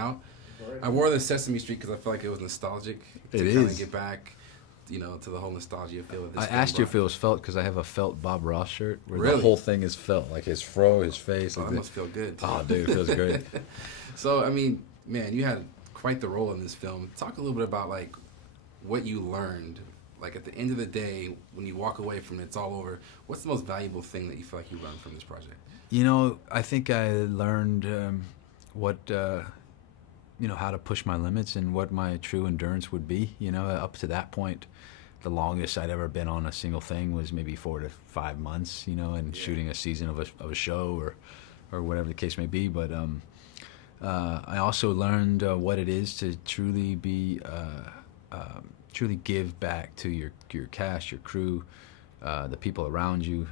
out. I wore the Sesame Street because I felt like it was nostalgic. To kind of get back, to the whole nostalgia feel of this. I asked you if it was felt because I have a felt Bob Ross shirt where Really? the whole thing is felt, like his fro, his face. Oh, Like that must feel good. Oh, dude, it feels great. So, I mean, man, you had quite the role in this film. Talk a little bit about, like, what you learned. Like, at the end of the day, when you walk away from it, it's all over. What's the most valuable thing that you feel like you learned from this project? I think I learned how to push my limits and what my true endurance would be. Up to that point, the longest I'd ever been on a single thing was maybe 4 to 5 months, and shooting a season of a show or whatever the case may be. But I also learned what it is to truly give back to your cast, your crew, the people around you.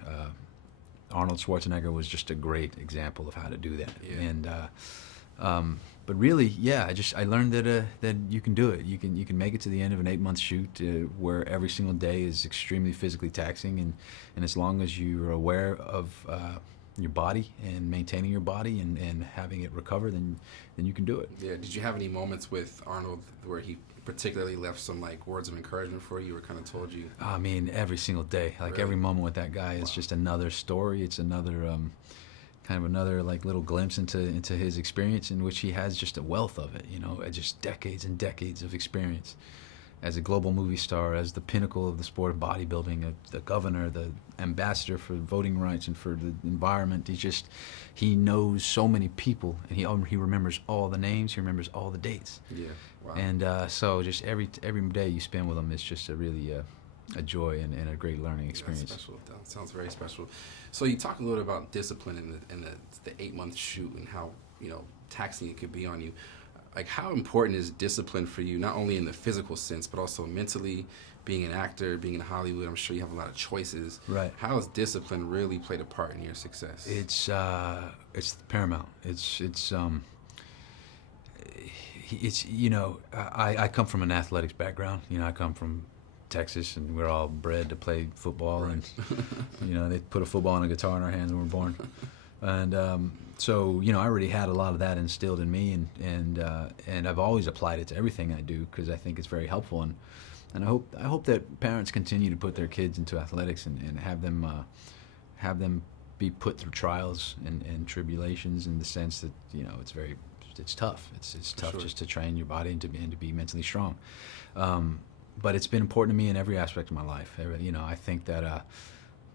Arnold Schwarzenegger was just a great example of how to do that. Yeah. And but really, I learned that you can do it. You can make it to the end of an 8-month shoot where every single day is extremely physically taxing, and as long as you're aware of your body and maintaining your body and having it recover, then you can do it. Yeah. Did you have any moments with Arnold where he particularly left some like words of encouragement for you, or kind of told you? I mean, every single day, like Really? every moment with that guy is just another story. It's another kind of another like little glimpse into his experience, in which he has just a wealth of it. Just decades and decades of experience as a global movie star, as the pinnacle of the sport of bodybuilding, the governor, the ambassador for voting rights and for the environment. He knows so many people, and he remembers all the names, he remembers all the dates. Yeah. Wow. And so just every day you spend with him is just a really a joy and a great learning experience. That's special. That sounds very special. So you talk a little bit about discipline in the 8-month shoot and how taxing it could be on you. Like, how important is discipline for you, not only in the physical sense, but also mentally? Being an actor, being in Hollywood, I'm sure you have a lot of choices. Right. How has discipline really played a part in your success? It's paramount. I come from an athletics background. I come from Texas, and we're all bred to play football. Right. And they put a football and a guitar in our hands when we're born. And so I already had a lot of that instilled in me, and I've always applied it to everything I do because I think it's very helpful. And I hope that parents continue to put their kids into athletics and have them be put through trials and tribulations, in the sense that it's tough. It's tough. Sure. Just to train your body and to be mentally strong. But it's been important to me in every aspect of my life. I think that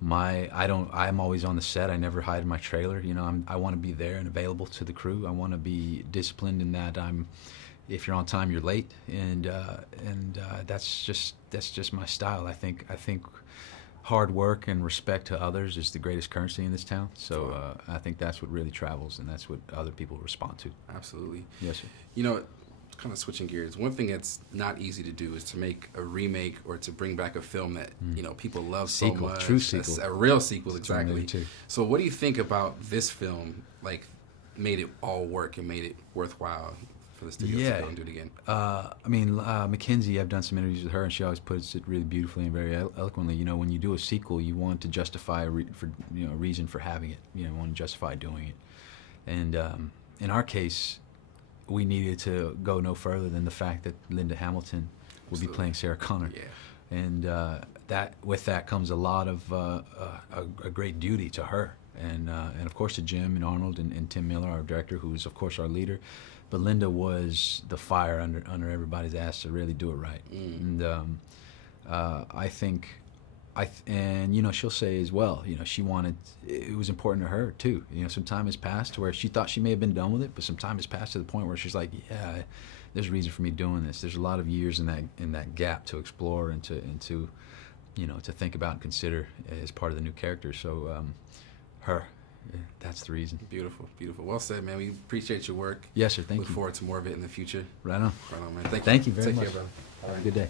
I'm always on the set. I never hide in my trailer. I want to be there and available to the crew. I want to be disciplined in that if you're on time, you're late, and that's just my style. I think hard work and respect to others is the greatest currency in this town. So I think that's what really travels, and that's what other people respond to. Absolutely. Yes, sir. Kind of switching gears, one thing that's not easy to do is to make a remake or to bring back a film that people love so much. True sequel. A real sequel, exactly. Too. So what do you think about this film, like, made it all work and made it worthwhile for the studio to go and do it again? Mackenzie, I've done some interviews with her, and she always puts it really beautifully and very eloquently. When you do a sequel, you want to justify a reason for having it. You want to justify doing it. And in our case, we needed to go no further than the fact that Linda Hamilton would be playing Sarah Connor. Yeah. And with that comes a lot of a great duty to her, and of course to Jim and Arnold and Tim Miller, our director, who is of course our leader. But Linda was the fire under everybody's ass to really do it right. And I think, she'll say as well, she wanted, it was important to her too. Some time has passed where she thought she may have been done with it, but some time has passed to the point where she's like, yeah, there's a reason for me doing this. There's a lot of years in that gap to explore and to think about and consider as part of the new character. So that's the reason. Beautiful, beautiful. Well said, man. We appreciate your work. Yes, sir. Thank you. Look forward to more of it in the future. Right on. Right on, man. Thank you very much. Take care, brother. All right. Good day.